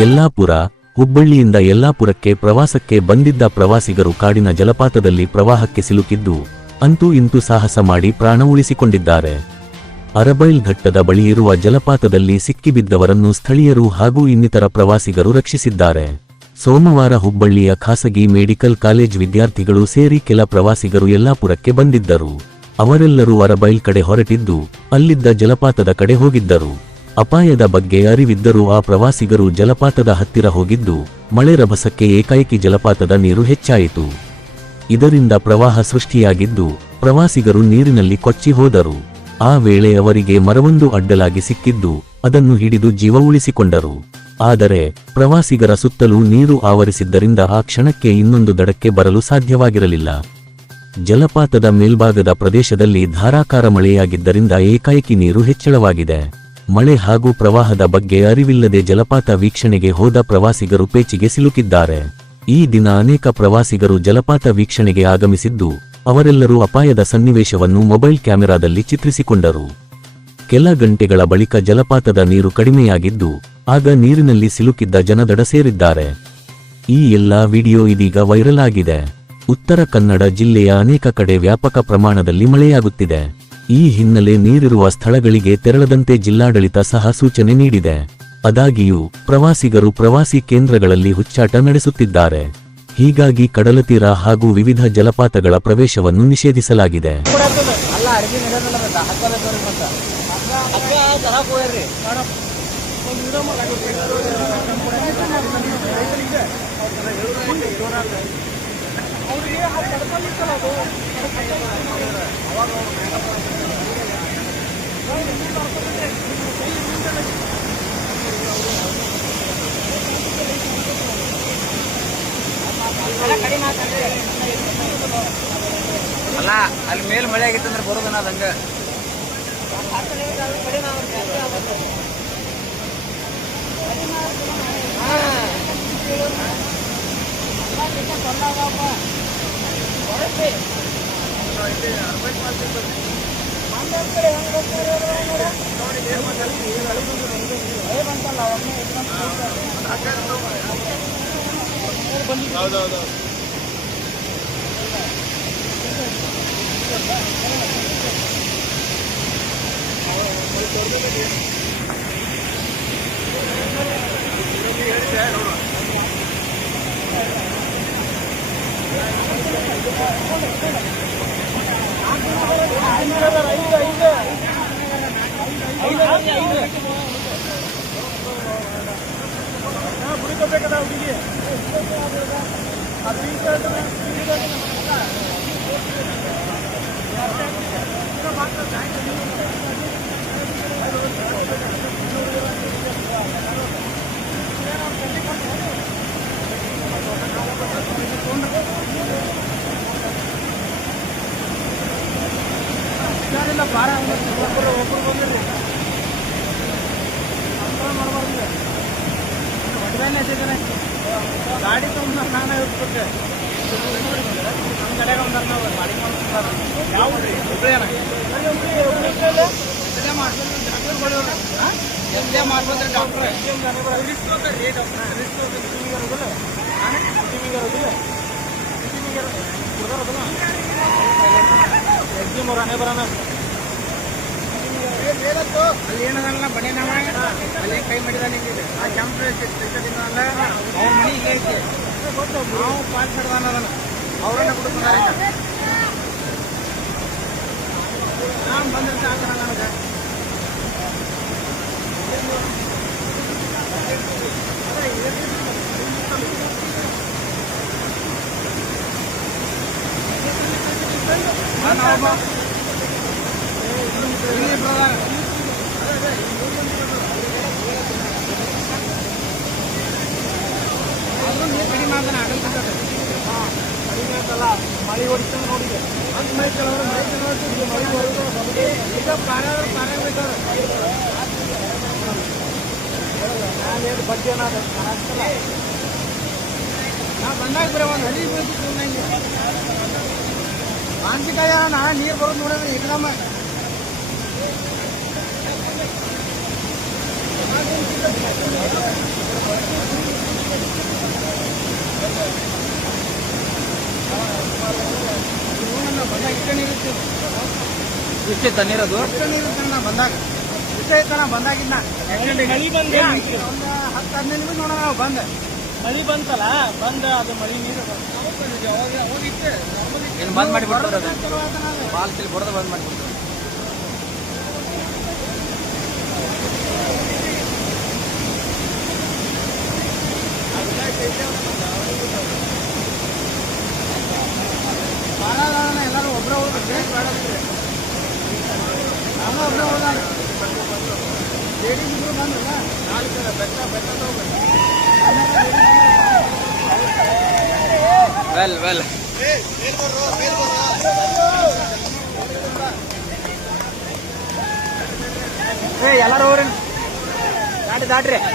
ಯಲ್ಲಾಪುರ, ಹುಬ್ಬಳ್ಳಿಯಿಂದ ಯಲ್ಲಾಪುರಕ್ಕೆ ಪ್ರವಾಸಕ್ಕೆ ಬಂದಿದ್ದ ಪ್ರವಾಸಿಗರು ಕಾಡಿನ ಜಲಪಾತದಲ್ಲಿ ಪ್ರವಾಹಕ್ಕೆ ಸಿಲುಕಿದ್ದು, ಅಂತೂ ಇಂತೂ ಸಾಹಸ ಮಾಡಿ ಪ್ರಾಣ ಉಳಿಸಿಕೊಂಡಿದ್ದಾರೆ. ಅರಬೈಲ್ ಘಟ್ಟದ ಬಳಿ ಇರುವ ಜಲಪಾತದಲ್ಲಿ ಸಿಕ್ಕಿಬಿದ್ದವರನ್ನು ಸ್ಥಳೀಯರು ಹಾಗೂ ಇನ್ನಿತರ ಪ್ರವಾಸಿಗರು ರಕ್ಷಿಸಿದ್ದಾರೆ. ಸೋಮವಾರ ಹುಬ್ಬಳ್ಳಿಯ ಖಾಸಗಿ ಮೆಡಿಕಲ್ ಕಾಲೇಜ್ ವಿದ್ಯಾರ್ಥಿಗಳು ಸೇರಿ ಕೆಲ ಪ್ರವಾಸಿಗರು ಯಲ್ಲಾಪುರಕ್ಕೆ ಬಂದಿದ್ದರು. ಅವರೆಲ್ಲರೂ ಅರಬೈಲ್ ಕಡೆ ಹೊರಟಿದ್ದು, ಅಲ್ಲಿದ್ದ ಜಲಪಾತದ ಕಡೆ ಹೋಗಿದ್ದರು. ಅಪಾಯದ ಬಗ್ಗೆ ಅರಿವಿದ್ದರೂ ಆ ಪ್ರವಾಸಿಗರು ಜಲಪಾತದ ಹತ್ತಿರ ಹೋಗಿದ್ದು, ಮಳೆ ರಭಸಕ್ಕೆ ಏಕಾಏಕಿ ಜಲಪಾತದ ನೀರು ಹೆಚ್ಚಾಯಿತು. ಇದರಿಂದ ಪ್ರವಾಹ ಸೃಷ್ಟಿಯಾಗಿದ್ದು, ಪ್ರವಾಸಿಗರು ನೀರಿನಲ್ಲಿ ಕೊಚ್ಚಿ ಹೋದರು. ಆ ವೇಳೆ ಅವರಿಗೆ ಮರವೊಂದು ಅಡ್ಡಲಾಗಿ ಸಿಕ್ಕಿದ್ದು, ಅದನ್ನು ಹಿಡಿದು ಜೀವ ಉಳಿಸಿಕೊಂಡರು. ಆದರೆ, ಪ್ರವಾಸಿಗರ ಸುತ್ತಲೂ ನೀರು ಆವರಿಸಿದ್ದರಿಂದ ಆ ಕ್ಷಣಕ್ಕೆ ಇನ್ನೊಂದು ದಡಕ್ಕೆ ಬರಲು ಸಾಧ್ಯವಾಗಿರಲಿಲ್ಲ. ಜಲಪಾತದ ಮೇಲ್ಭಾಗದ ಪ್ರದೇಶದಲ್ಲಿ ಧಾರಾಕಾರ ಮಳೆಯಾಗಿದ್ದರಿಂದ ಏಕಾಏಕಿ ನೀರು ಹೆಚ್ಚಳವಾಗಿದೆ. ಮಳೆ ಹಾಗೂ ಪ್ರವಾಹದ ಬಗ್ಗೆ ಅರಿವಿಲ್ಲದೆ ಜಲಪಾತ ವೀಕ್ಷಣೆಗೆ ಹೋದ ಪ್ರವಾಸಿಗರು ಪೇಚಿಗೆ ಸಿಲುಕಿದ್ದಾರೆ. ಈ ದಿನ ಅನೇಕ ಪ್ರವಾಸಿಗರು ಜಲಪಾತ ವೀಕ್ಷಣೆಗೆ ಆಗಮಿಸಿದ್ದು, ಅವರೆಲ್ಲರೂ ಅಪಾಯದ ಸನ್ನಿವೇಶವನ್ನು ಮೊಬೈಲ್ ಕ್ಯಾಮೆರಾದಲ್ಲಿ ಚಿತ್ರಿಸಿಕೊಂಡರು. ಕೆಲ ಗಂಟೆಗಳ ಬಳಿಕ ಜಲಪಾತದ ನೀರು ಕಡಿಮೆಯಾಗಿದ್ದು, ಆಗ ನೀರಿನಲ್ಲಿ ಸಿಲುಕಿದ್ದ ಜನದಡ ಸೇರಿದ್ದಾರೆ. ಈ ಎಲ್ಲಾ ವಿಡಿಯೋ ಇದೀಗ ವೈರಲ್ ಆಗಿದೆ. ಉತ್ತರ ಕನ್ನಡ ಜಿಲ್ಲೆಯ ಅನೇಕ ಕಡೆ ವ್ಯಾಪಕ ಪ್ರಮಾಣದಲ್ಲಿ ಮಳೆಯಾಗುತ್ತಿದೆ. ಈ ಹಿನ್ನೆಲೆ ನೀರಿರುವ ಸ್ಥಳಗಳಿಗೆ ತೆರಳದಂತೆ ಜಿಲ್ಲಾಡಳಿತ ಸಹ ಸೂಚನೆ ನೀಡಿದೆ. ಅದಾಗಿಯೂ ಪ್ರವಾಸಿಗರು ಪ್ರವಾಸಿ ಕೇಂದ್ರಗಳಲ್ಲಿ ಹುಚ್ಚಾಟ ನಡೆಸುತ್ತಿದ್ದಾರೆ. ಹೀಗಾಗಿ ಕಡಲತೀರ ಹಾಗೂ ವಿವಿಧ ಜಲಪಾತಗಳ ಪ್ರವೇಶವನ್ನು ನಿಷೇಧಿಸಲಾಗಿದೆ. ಅಲ್ಲ ಅರ್ಬಿ ನಡೆಯೋದಿಲ್ಲ ಮತ್ತೆ ಹಾಕೋಬೇಕು ಅವ್ರಿಗೆ ಮತ್ತೆ ಅಕ್ಕ ತರಕ್ ಹೋಗ್ರಿ ಅಲ್ಲ ಅಲ್ಲಿ ಮೇಲ್ ಮಳೆ ಆಗಿತ್ತಂದ್ರೆ ಬರೋದನ್ನ ಅದಂಗ ಗಾಡಿ ತುಂಬ ಸ್ನಾನ ಇರ್ಬೇಕು ನಮ್ಮ ಕಡೆಗೆ ಒಂದಾರ ನಾವು ಗಾಡಿ ಮಾಡ್ಕೊಂಡಾರ ಯಾವ ಹುಬ್ಳಿಯನ ಎಂದೇ ಮಾಡ್ಬೋದ್ರಿ ಡಾಕ್ಟ್ರೆ ಎಕ್ಸಿಮ್ ಅವ್ರ ಹಣೆ ಬರೋಣ. ಅಲ್ಲಿ ಏನದಲ್ಲ ಬನ್ನಿ ಅಲ್ಲಿ ಕೈ ಮಾಡಿದಾನೆ ಆ ಕೆಂಪು ತೆಗ್ದಿದ್ದ ಅಲ್ಲ ಅವ್ನ ಮನೆ ಈಗ ಐತಿ ನಾವು ಪಾಸ್ ಹಿಡ್ದಾನ ಅದನ್ನ ಅವ್ರನ್ನ ಬಿಡ್ಕೊಂಡಾರ ನಾನು ಬಂದಿರ್ತ ಹಾಕೋಣ ನನಗೆ ನಾನು ಒಬ್ಬ ಇಲ್ಲಿ brother. ನೀರು ಕಡಿಮೆ ಆಗಲ್ತದೆ. ಹಾ, ಕಡಿಮೆ ಮಳೆ ಹೊಡಿತಂದ್ರೆ ನೋಡಿದೆ. ಅಂತ ಮೈ ಕೆಲವರು ಮೈ ಕೆಲವರು ಮಳೆ ನಮಗೆ ಈಗ ಕಾರ್ಯಾದ್ರು ಕಾರ್ಯ ನಾನು ಏನು ಬಗ್ಗೆ ನಾ ಬಂದಾಗ ಬರೀ ಒಂದು ಬೀಳ್ತಿತ್ತು ನಂಗೆ ಮಾನಸಿಕ ನಾ ನೀರು ಬರೋದು ನೋಡಿದ್ರೆ ಏಕದಮ್ಮ. ಇಷ್ಟೇ ತಣ್ಣೀರದು ಬಂದಾಗ ಇಷ್ಟೇ ತನ ಬಂದಾಗಿನ್ನ ಮಳಿ ಬಂದು ಒಂದು ಹತ್ತು ಹದಿನೈದು ನಿಮಿಷ ನೋಡೋಣ ನಾವು ಬಂದ. ಮಳಿ ಬಂತಲ್ಲ? ಬಂದ ಅದು ಮಳಿ ನೀರು ಬಂದ್ ಮಾಡಿ ಬಿಡ್ತಾರೆ ಬಾಲ್ ತಿಳಿ ಬಡದ ಬಂದ್ ಮಾಡಿ வெல் வெல். ஏ எல்லாரும் ஒரு நாட்டு தாட்டுறேன்